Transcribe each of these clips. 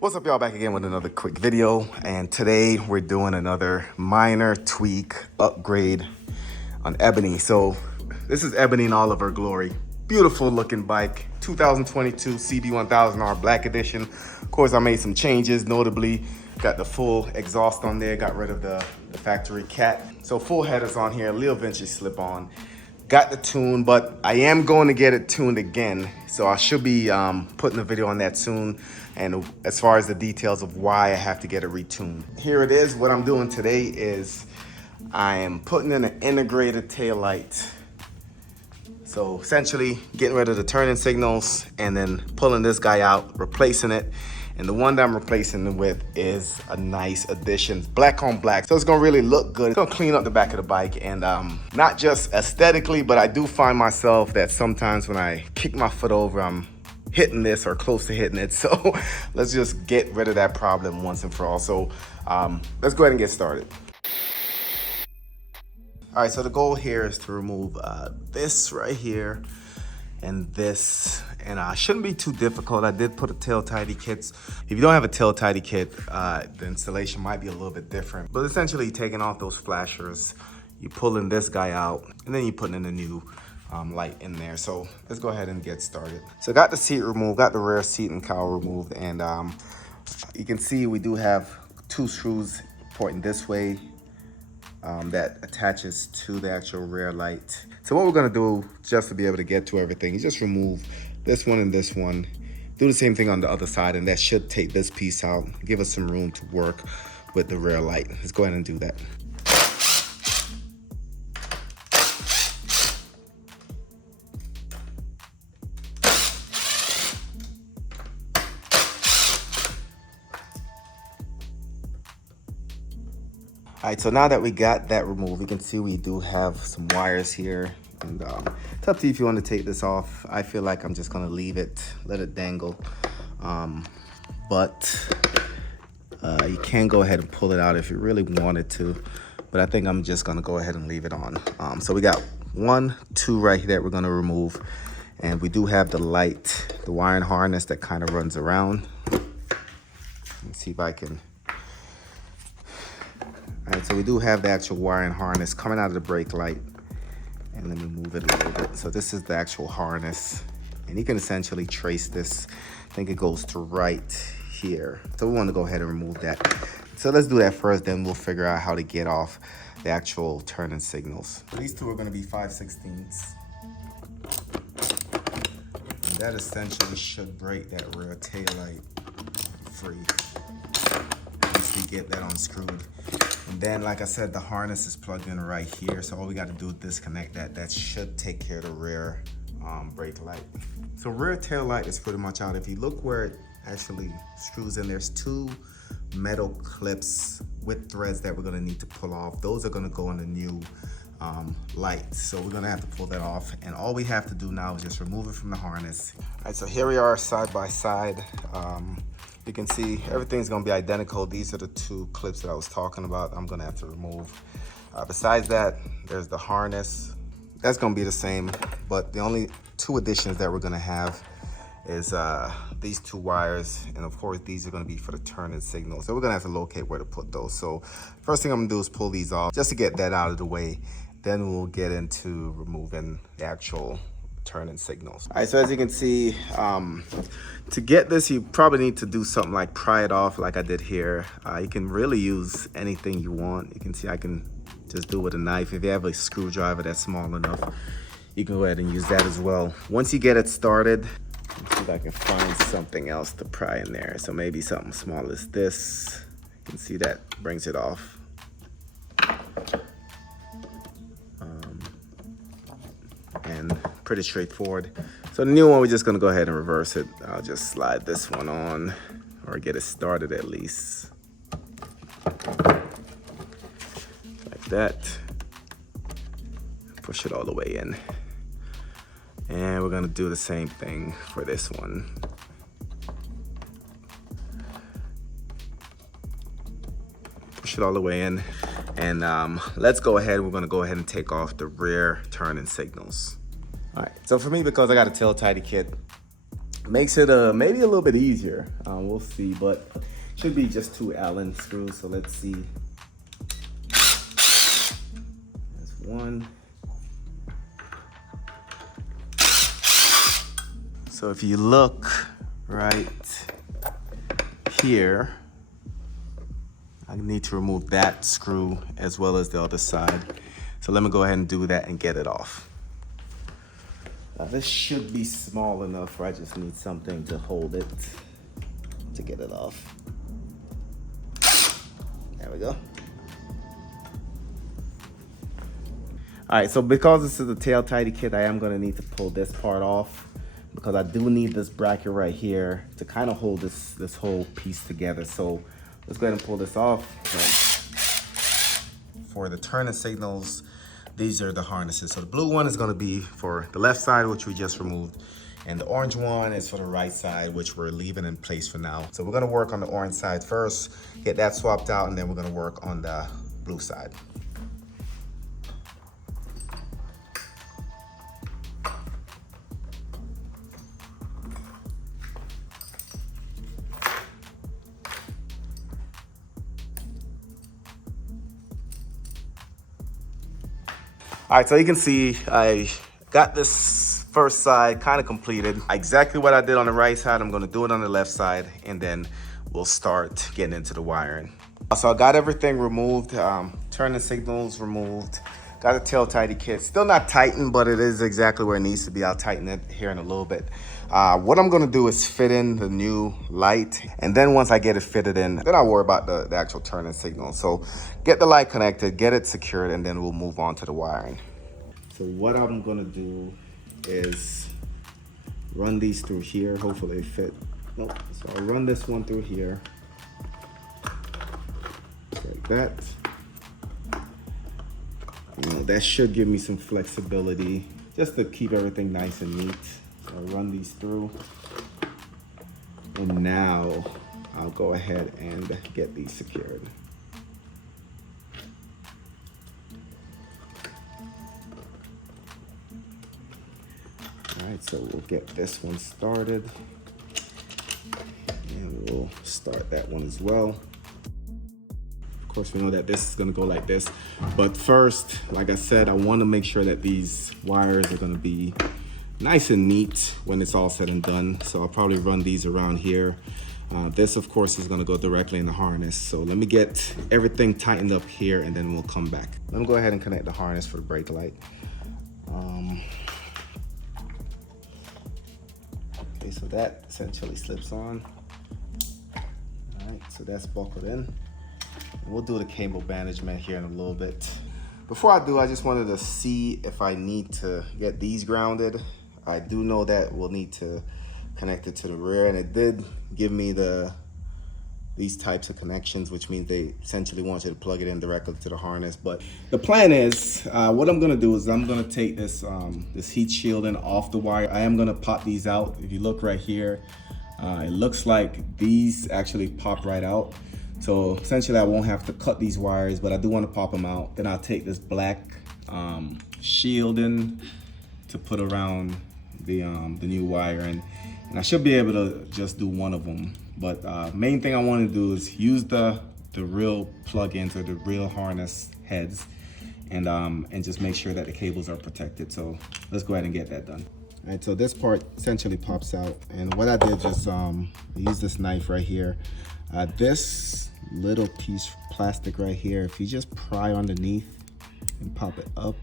What's up, y'all? Back again with another quick video, and today we're doing another minor tweak upgrade on Ebony. So this is Ebony in all of her glory. Beautiful looking bike, 2022 CB1000R Black Edition. Of course, I made some changes, notably got the full exhaust on there, got rid of the factory cat. So full headers on here, a little vintage slip on. Got the tune, but I am going to get it tuned again. So I should be putting a video on that soon. And as far as the details of why I have to get it retuned. Here it is. What I'm doing today is I am putting in an integrated tail light. So essentially getting rid of the turning signals and then pulling this guy out, replacing it. And the one that I'm replacing it with is a nice addition, black on black. So it's gonna really look good. It's gonna clean up the back of the bike, and not just aesthetically, but I do find myself that sometimes when I kick my foot over, I'm hitting this or close to hitting it. So let's just get rid of that problem once and for all. So let's go ahead and get started. All right, so the goal here is to remove this right here and this, and shouldn't be too difficult. I did put a tail tidy kit. If you don't have a tail tidy kit, the installation might be a little bit different. But essentially taking off those flashers, you pulling this guy out, and then you putting in a new light in there. So let's go ahead and get started. So got the seat removed, got the rear seat and cowl removed, and you can see we do have two screws pointing this way that attaches to the actual rear light. So what we're gonna do, just to be able to get to everything, is just remove this one and this one. Do the same thing on the other side, and that should take this piece out, give us some room to work with the rear light. Let's go ahead and do that. All right, so now that we got that removed, you can see we do have some wires here. And it's up to you if you want to take this off. I feel like I'm just gonna leave it, let it dangle. But you can go ahead and pull it out if you really wanted to. But I think I'm just gonna go ahead and leave it on. So we got 1, 2 right here that we're gonna remove. And we do have the light, the wiring harness that kind of runs around. Let's see if I can. All right, so we do have the actual wiring harness coming out of the brake light. And let me move it a little bit. So this is the actual harness. And you can essentially trace this. I think it goes to right here. So we want to go ahead and remove that. So let's do that first, then we'll figure out how to get off the actual turning signals. These two are going to be 5/16. And that essentially should break that rear tail light free. Once we get that unscrewed. And then, like I said, the harness is plugged in right here. So all we got to do is disconnect that. That should take care of the rear brake light. So rear tail light is pretty much out. If you look where it actually screws in, there's 2 metal clips with threads that we're going to need to pull off. Those are going to go in the new light. So we're going to have to pull that off. And all we have to do now is just remove it from the harness. All right, so here we are side by side. You can see everything's gonna be identical. These are the 2 clips that I was talking about. I'm gonna have to remove. Besides that, there's the harness. That's gonna be the same, but the only 2 additions that we're gonna have is these 2 wires. And of course, these are gonna be for the turning signal. So we're gonna have to locate where to put those. So first thing I'm gonna do is pull these off just to get that out of the way. Then we'll get into removing the actual turning signals. All right, so as you can see, to get this, you probably need to do something like pry it off like I did here. You can really use anything you want. You can see I can just do it with a knife. If you have a screwdriver that's small enough, you can go ahead and use that as well. Once you get it started, let's see if I can find something else to pry in there. So maybe something small as this. You can see that brings it off. And pretty straightforward. So the new one, we're just gonna go ahead and reverse it. I'll just slide this one on, or get it started at least. Like that. Push it all the way in. And we're gonna do the same thing for this one. Push it all the way in. And let's go ahead, we're gonna go ahead and take off the rear turning signals. All right, so for me, because I got a tail tidy kit, Makes it maybe a little bit easier. We'll see, but should be just 2 Allen screws. So let's see. There's one. So if you look right here, I need to remove that screw as well as the other side. So let me go ahead and do that and get it off. This should be small enough where I just need something to hold it to get it off. There we go. All right, so because this is a tail tidy kit, I am gonna need to pull this part off because I do need this bracket right here to kind of hold this whole piece together. So let's go ahead and pull this off. For the turning signals, these are the harnesses. So the blue one is gonna be for the left side, which we just removed. And the orange one is for the right side, which we're leaving in place for now. So we're gonna work on the orange side first, get that swapped out, and then we're gonna work on the blue side. All right, so you can see I got this first side kind of completed. Exactly what I did on the right side, I'm gonna do it on the left side, and then we'll start getting into the wiring. So I got everything removed, turning signals removed, got a tail tidy kit. Still not tightened, but it is exactly where it needs to be. I'll tighten it here in a little bit. What I'm gonna do is fit in the new light, and then once I get it fitted in, then I'll worry about the actual turning signal. So get the light connected, get it secured, and then we'll move on to the wiring. So what I'm gonna do is run these through here. Hopefully they fit. Nope. So I'll run this one through here, like that. You know, that should give me some flexibility just to keep everything nice and neat. So I'll run these through. And now I'll go ahead and get these secured. All right, so we'll get this one started. And we'll start that one as well. Of course, we know that this is gonna go like this. But first, like I said, I wanna make sure that these wires are gonna be nice and neat when it's all said and done. So I'll probably run these around here. This, of course, is gonna go directly in the harness. So let me get everything tightened up here and then we'll come back. Let me go ahead and connect the harness for the brake light. Okay, so that essentially slips on. All right, so that's buckled in. And we'll do the cable management here in a little bit. Before I do, I just wanted to see if I need to get these grounded. I do know that we'll need to connect it to the rear, and it did give me these types of connections, which means they essentially want you to plug it in directly to the harness. But the plan is, what I'm gonna do is I'm gonna take this this heat shielding off the wire. I am gonna pop these out. If you look right here, it looks like these actually pop right out. So essentially I won't have to cut these wires, but I do want to pop them out. Then I'll take this black shielding to put around the new wiring, and I should be able to just do one of them. But main thing I want to do is use the real plug-ins or the real harness heads, and just make sure that the cables are protected. So let's go ahead and get that done. All right, so this part essentially pops out, and what I did just I used this knife right here. This little piece of plastic right here, if you just pry underneath and pop it up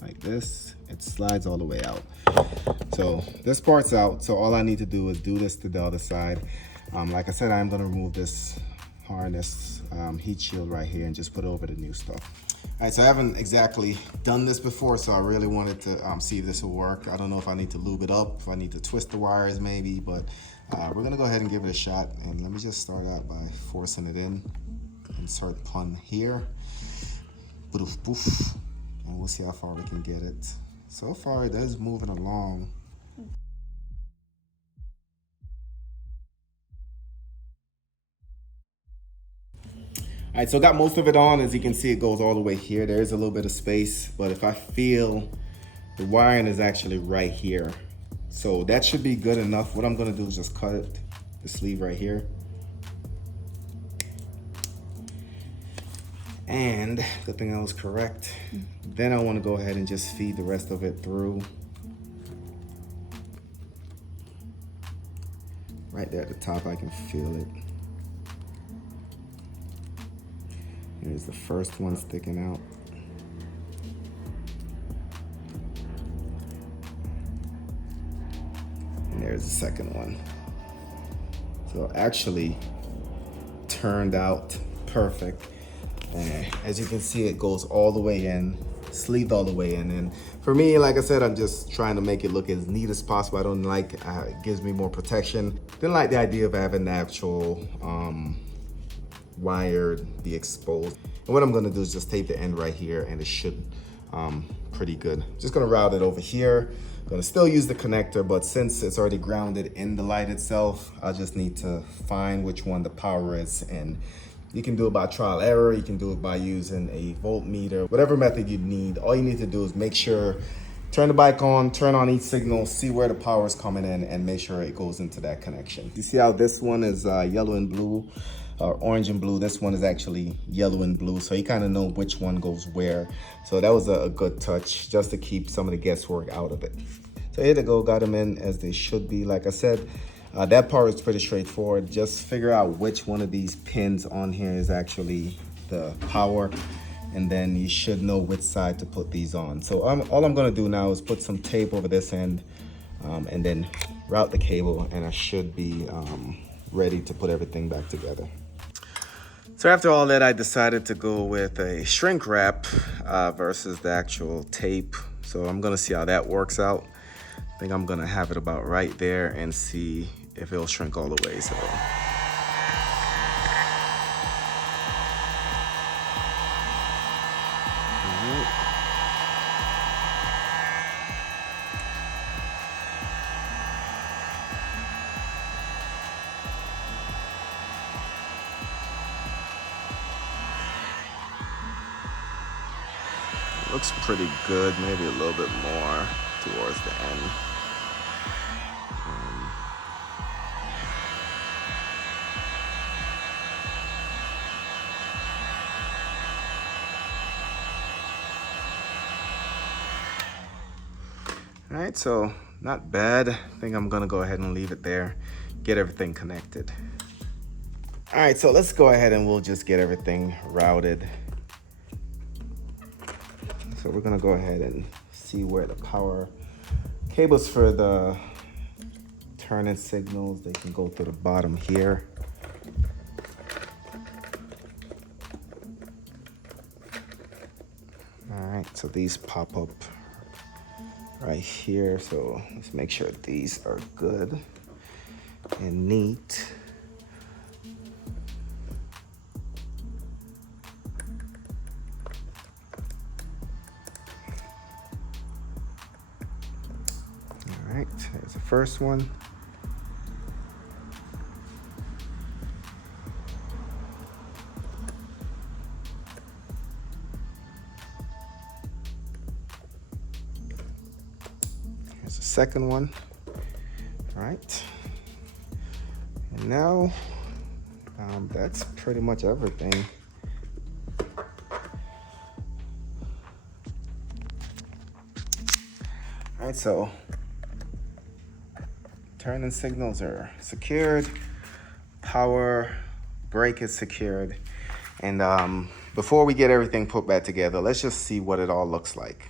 like this, it slides all the way out. So this part's out, so all I need to do is do this to the other side. Like I said, I'm gonna remove this harness heat shield right here and just put over the new stuff. All right, so I haven't exactly done this before, so I really wanted to see if this will work. I don't know if I need to lube it up, if I need to twist the wires maybe, but we're gonna go ahead and give it a shot. And let me just start out by forcing it in. Insert pun here. Poof, poof. And we'll see how far we can get it. So far, it is moving along. All right, so got most of it on. As you can see, it goes all the way here. There is a little bit of space, but if I feel the wiring is actually right here. So that should be good enough. What I'm gonna do is just cut the sleeve right here. And good thing I was correct. Then I wanna go ahead and just feed the rest of it through. Right there at the top, I can feel it. Here's the first one sticking out. And there's the second one. So actually turned out perfect. And as you can see, it goes all the way in, sleeved all the way in. And for me, like I said, I'm just trying to make it look as neat as possible. I don't like, it gives me more protection. Didn't like the idea of having the actual wire be exposed. And what I'm gonna do is just tape the end right here, and it should pretty good. Just gonna route it over here. Gonna still use the connector, but since it's already grounded in the light itself, I just need to find which one the power is. And you can do it by trial error. You can do it by using a voltmeter, whatever method you need. All you need to do is make sure, turn the bike on, turn on each signal, see where the power is coming in, and make sure it goes into that connection. You see how this one is yellow and blue, or orange and blue. This one is actually yellow and blue, so you kind of know which one goes where. So that was a good touch, just to keep some of the guesswork out of it. So here they go, got them in as they should be. Like I said, that part is pretty straightforward. Just figure out which one of these pins on here is actually the power, and then you should know which side to put these on. So all I'm gonna do now is put some tape over this end, and then route the cable, and I should be ready to put everything back together. So after all that, I decided to go with a shrink wrap versus the actual tape. So I'm gonna see how that works out. I think I'm gonna have it about right there and see if it'll shrink all the way. So. Looks pretty good, maybe a little bit more towards the end. All right, so not bad. I think I'm gonna go ahead and leave it there, get everything connected. All right, so let's go ahead and we'll just get everything routed. So we're gonna go ahead and see where the power cables for the turning signals, they can go through the bottom here. All right, so these pop up right here. So let's make sure these are good and neat. All right, there's the first one. Here's the second one. All right, and now that's pretty much everything. All right, so turning signals are secured, power brake is secured, and before we get everything put back together, let's just see what it all looks like.